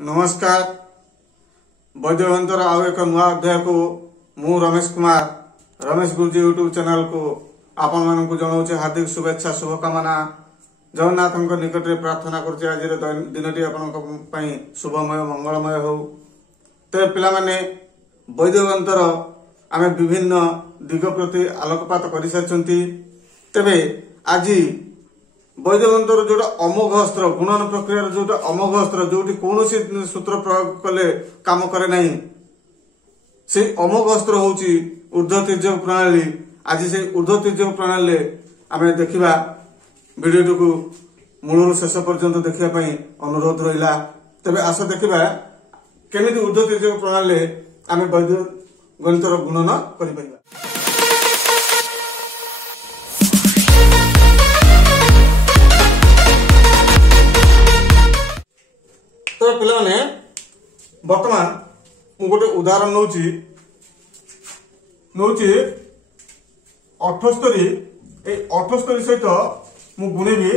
नमस्कार वैद्यवंतर आउ एक नुआ अध्याय को मु रमेश कुमार रमेश गुरुजी यूट्यूब चैनल को आपण मानक जनाऊे हार्दिक शुभेच्छा शुभकामना जगन्नाथ निकट में प्रार्थना कर दिनटी आपण शुभमय मंगलमय हो। तेज पे वैद्यवंतर आम विभिन्न दिग प्रति आलोकपात कर सारी तेरे आज वैद्यवंतर जोटा अमोघ अस्त्र गुणन प्रक्रिया जोटा अमोघ अस्त्र जो कौन सूत्र प्रयोग कले काम करे नहीं से अमोघ अस्त्र होची ऊर्ध्व तिर्यक प्रणाली। आज से ऊर्ध्व तिर्यक प्रणाली आम देखा वीडियो को मूल शेष पर्यंत देखा अनुरोध रहा। तेरे आस देखा केमी ऊर्ध्व तिर्यक प्रणाली आम वैद्य गणितर गुणन कर। तो पे बर्तमान मु गोटे उदाहरण नौची 78 78 सहित मु गुणिबी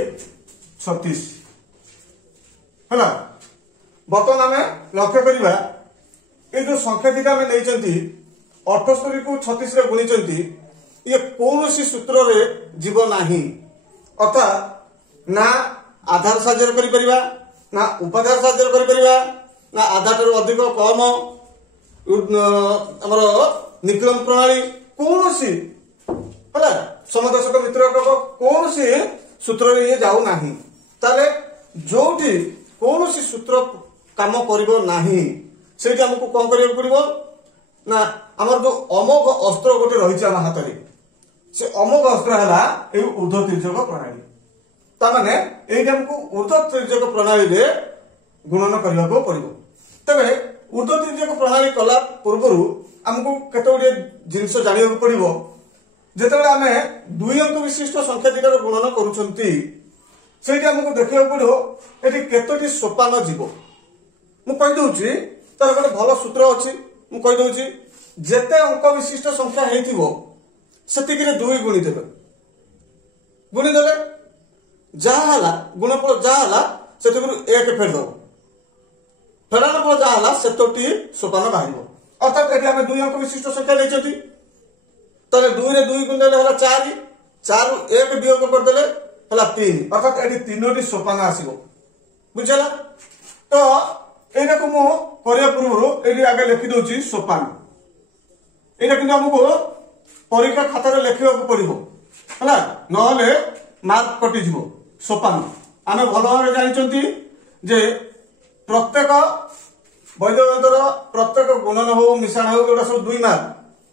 36 है। बर्तमान आम लक्ष्य करवा ये जो संख्या टी आम नहीं 78 को 36 रे गुणी ये कौन सूत्र रे जीव नाही अर्थात ना आधार साहाय्य करिपरिबा ना उपाधार साहाय्य करिपरिबा ना आधा ठारू अधिक कम हमर निकलम प्रणाली कौन सी है समदर्शक मित्र कौन सी सूत्र रे ये जाऊ नाही ताले जोठी कौन सी सूत्र काम करिवो नाही सेठी हमको कोन करियो पड़िबो ना हमर जो अमोघ अस्त्र गोटे रहिছে हम हाथ रे से अमोघ अस्त्र हला ए ऊर्ध्व तिर्यक प्रणाली। तामाने एही हमको ऊर्ध्व तिर्यक प्रणाली रे गुणन करबा को पड़िबो। तबे ऊर्ध्व तिर्यक प्रणाली कला पूर्वरु हमको केतोडे जिंस जानिबा को पड़िबो जेतेबेले आमे दुई अंक विशिष्ट संख्या दिगार गुणन करूछंती सेठी हमको देखिबा पड़िबो एठी केतोटी सोपान जीवो। मु कहि दोउची तार गोटे भलो सूत्र अछि मु कहि दोउची जेते अंक विशिष्ट संख्या हेतिबो सेतिक रे 2 गुणी देबे गुणी देले जहा हला गुणफल जहा हला सेतिकरु 1 फेर दो फेरानफल जहा हला सेतोटी सोपान बाहिबो। अर्थात एठी हम 2 अंक विशिष्ट संख्या लेचती तले 2 रे 2 गुण देले हला 4 4 रु 1 वियोग कर देले हला 3 अर्थात एठी तीनोटी सोपान आसीबो बुझला। तो एटा को मु करिया पूर्व एठी आगे लिखि दोची सोपान एटा किंतु हमको परीक्षा खाता रे लिखिबा को पड़िबो हला नहले मार्क कटि जिवो। सोपान आमे भलो भाबे जानिचंती जे प्रत्येक वैद्यवंतर प्रत्येक गुणन हो मिश्रण हो एटा सब 2 मार्क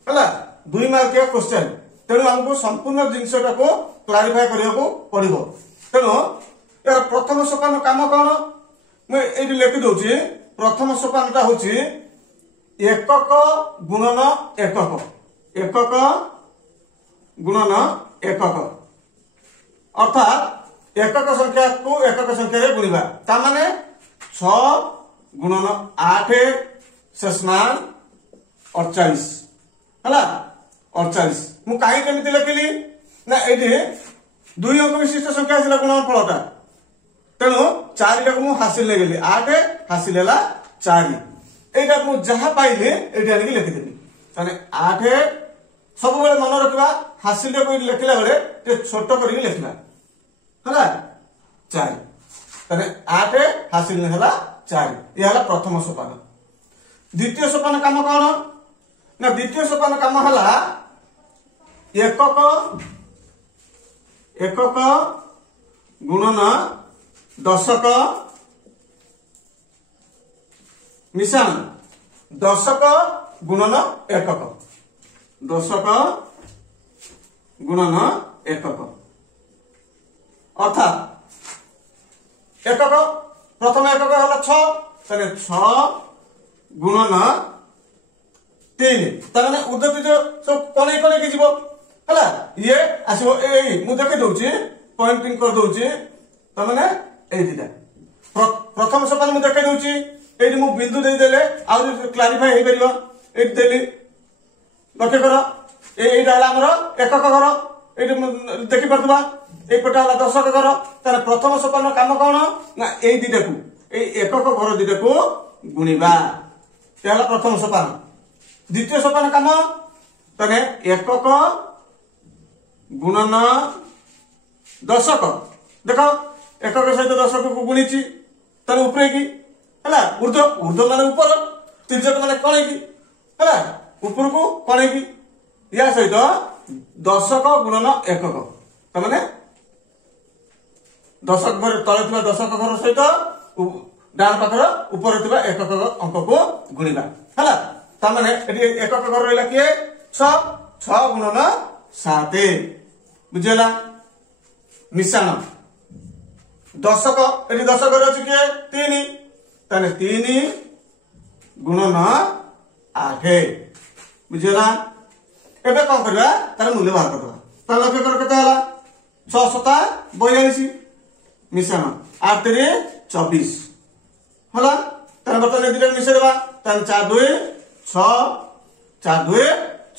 हला 2 मार्क या क्वेश्चन तेणु हमको संपूर्ण जिनसटा को क्लारिफाई करिया को पड़िबो। तेणु यार प्रथम सोपान काम कोन मैं एठी लिखि दोची प्रथम सोपानटा होची एकक गुणन एकक एकक गुणन एकक अर्थात एकक संख्या को एकक संख्या रे गुणिबा ता माने 6 गुणन 8 शेषमान 48 हला 48 मु काई केमिति लिखिली ना एठी 2 अंक विशिष्ट संख्या आसिला गुणनफलटा तेणु 4 टाको मु हासिल ले गेली 8 हासिल हैला 4 एटा मु जहा पाइले एठी आनि लिखि देबी ताने 8 सब बेले मन रखबा हासिल को लिखला बेले ते छोट करी लिखला हला 4 ताने 8 हासिल हैला 4 ये हला प्रथम सोपान। द्वितीय सोपान काम कोन ना द्वितीय सोपान काम हला एकक एकक गुणन दशक मिश्रण दशक गुणन एकक दशक गुणन एकक अर्थात एकक प्रथम एकक हला 6 तने 6 गुणन 3 तने ऊर्ध्व तिर्यक सब कोने कोने के जीवो हला ये आसीबो एई मु देखि दोउची पॉइंटिंग कर दोउची तमने ए दिदा प्रथम सोपान मु देखि दोउची एठी मु बिंदु दे देले आ क्लारिफाई हे परिबो एठी देली लक्ष्य कर एटा हला हमर एकक घर एठी देखि परतबा ए पटा हला दशक घर तारे प्रथम सोपान काम कोन ना ए दिदा को एकक घर दुटा को गुणिबा प्रथम सोपान। द्वितीय सोपान काम तने एकक गुणन दशक देख एकक सहित दशक को गुणी तेना उपरे की है ऊर्ध्व ऊर्ध्व मान ऊपर तिर्यक मान कणे की है ऊपर को कणे की या सहित दशक गुणन एकक तमाने दशक घर तले दशक घर सहित डान पाखर ऊपर एकक अंक को गुणिबा है तमाने एकक घर रहा किए 6 गुणन 7 बुझेगा मिश्रण दशक ये दशक अच्छी किए 3 ताने 3 गुणन 8 बुझेगा एबे कौन करबा तार मूल्य बाहर करबा तार लक्ष्य कर केते हला 6 7 42 मिश्रण 8 3 24 हला तार बर्तन दिले मिसेरबा तार 4 2 6 4 2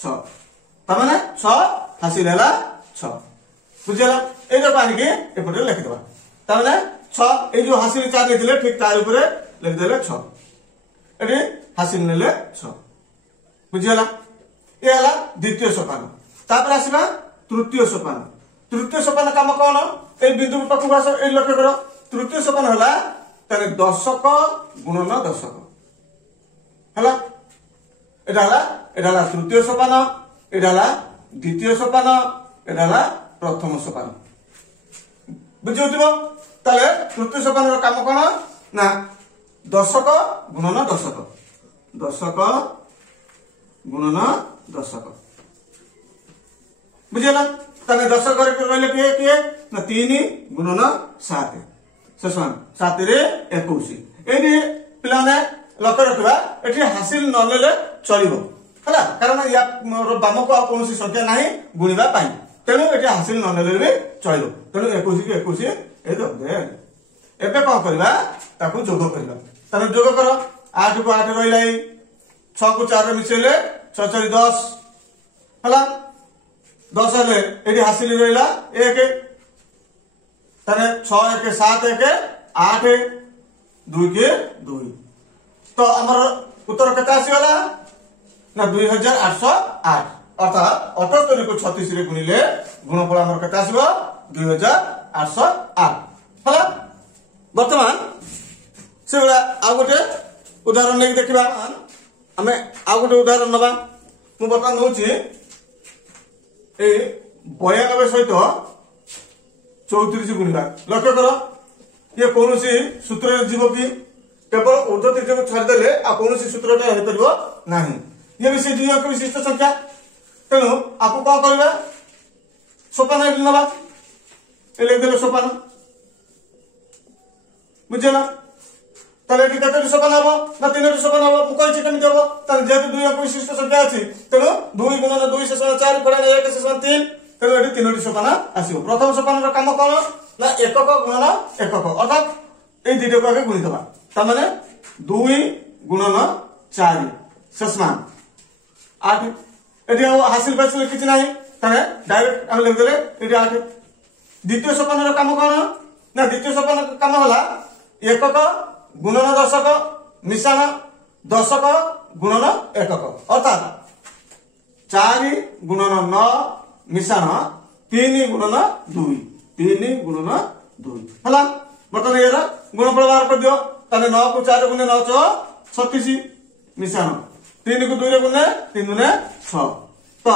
6 तमाने 6 हासिल हला 6 बुझेला ए जो पानी के एपटे लिखि देबा तमाने 6 ए जो हासिल 4 नेथिले ठीक तार ऊपर लिखि देले 6 एडी हासिल नेले 6 बुझेला ये हला द्वितीय सोपान तापर आसीबा तृतीय सोपान। तृतीय सोपान काम कोन ए बिंदु पाखु आस ए लक्ष्य करो तृतीय सोपान हला तारे दशक गुणन दशक हला एटा तृतीय सोपान एटा द्वितीय सोपान एटा प्रथम सोपान बुझियो ताले तृतीय सोपान काम कोन ना दशक गुणन दशक दशक गुणन दशक बुझेला ताने दशक रहिले किए किए ना 3 गुणन 7 शेषमान 7 रे 21 एडी पिलाने लक्ष्य रखबा एठी हासिल न लेले चलिबो हला कारण या बाम को कोनोसी संख्या नाही गुणिबा पाई तेनु एठी हासिल न लेले भी चलिबो तेनु 21 के 21 ए दो दे एबे कोन करबा ताकू जोग करबा ताने जोग करो 8 को 8 रहिला 6 को 4 रे मिसेले 6 4 10 हला 10 हेले एठी हासिल रहिला 1 ताने 6 1 7 1 8 2 के 2 तो हमर उत्तर केता आसी वाला ना 2808 अर्थात 78 को 36 रे गुणिले गुणफल हमर केता आसीबो 2808 हला वर्तमान से बला आ गोटे उदाहरण नै देखिबा हमें आ गोटे उदाहरण नबा मु बता नउची ए 92 सहित 34 गुणिबा लक्ष्य करो ये कोनोसी सूत्र रे जीव की केवल ऊर्ध्व तिर्यक को छाड़ देले आ कोनोसी सूत्रटा हे परबो नाही ये भी से दुई अंक विशिष्ट संख्या तेनु आपको का करबा सोपान नबा ए लिख देले सोपान बुझला ताले एटी कते सोपान हबो ना 3 सोपान हबो मु कहछि केमि देबो ताले जेतु दुई अंक विशिष्ट संख्या अछि तेनु 2 गुणन 2 शेषण 4 पड़ाने 1 शेषण 3 तेनु एटी 3 सोपान आसीबो प्रथम सोपान रो काम कोन ना एकक गुणन एकक अर्थात ए दुईटा को आगे गुणि दबा ता माने 2 गुणन 4 शेषमान 8 एटी हासिल पासिल किछ नाही ताने डायरेक्ट हम लिख देले एटी 8 द्वितीय सोपान रो काम कोन ना द्वितीय सोपान काम होला एकक गुणन दशक मिश्रण दशक गुणन एकक अर्थात 4 गुणन 9 मिश्रण 3 गुणन 2 3 गुणन 2 हला बतन येरा गुणफल बाहर कर दियो ताने 9 को 4 गुणे 9 36 मिश्रण 3 को 2 रे गुणे 3 गुणे 6 तो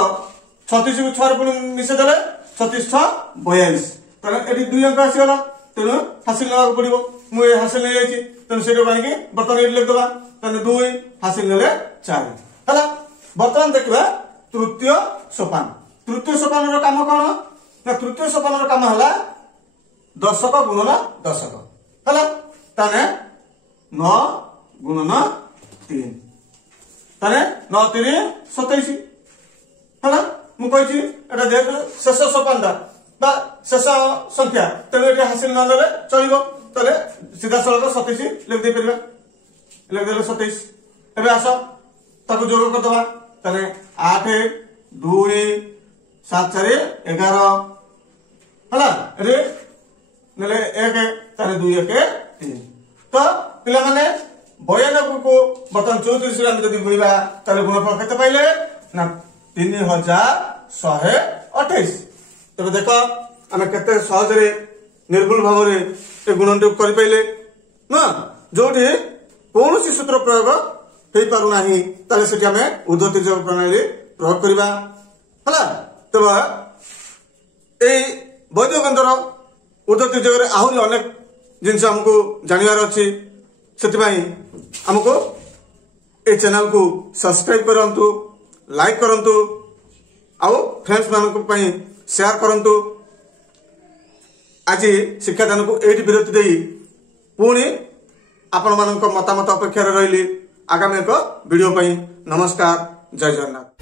36 को 6 रे गुणे मिसे देले 36 6 42 ताने एडी 2 अंक आसी गला तेनु हासिल लेवा पड़िबो मु ए हासिल ले जाईची तेनु सेटो बानी के बर्तन एडी लिख दबा ताने 2 हासिल लेले 4 हला बर्तन देखबा तृतीय सोपान रो काम कोन ना तृतीय सोपान रो काम हला दशक गुणन दशक हला ताने 9 गुणन 3 ताने 9 3 27 हला मु कहछि एटा जेतु शेष सोपानटा बा शेष संख्या तेनु एटा हासिल न लेले चलिबो तले सीधा सळक 27 लिख दे परबा लिख देले 27 एबे आसो ताको जोग कर दबा ताने 8 2 7 4 11 हला रे नेले 1 ताने 2 1 3 तो पिला माने 92 को बर्तन 34 रे हम जदि गुणिबा ताले गुणफल केते पाइले ना 3128। तबे देखो आमे केते सहज रे निर्भुल भाव रे ए गुणन कर पाइले ना जोठी कोनोसी सूत्र प्रयोग हे पारु नाही ताले सेठी आमे ऊर्ध्वतिर्यक प्रणाली प्रयोग करबा हला। तबे ए वैदिक गणितर ऊर्ध्वतिर्यक रे आहुरी अनेक जिनस हमको जानिबार अछि सेतिबाई हमको ए चैनल को सब्सक्राइब करंतु लाइक करंतु आउ फ्रेंड्स मानक पई शेयर करंतु। आज शिक्षादान को एटी विरति देई पुणी आपण मानक मतामत अपेक्षा रहिली आगामी एक वीडियो पई। नमस्कार, जय जगन्नाथ।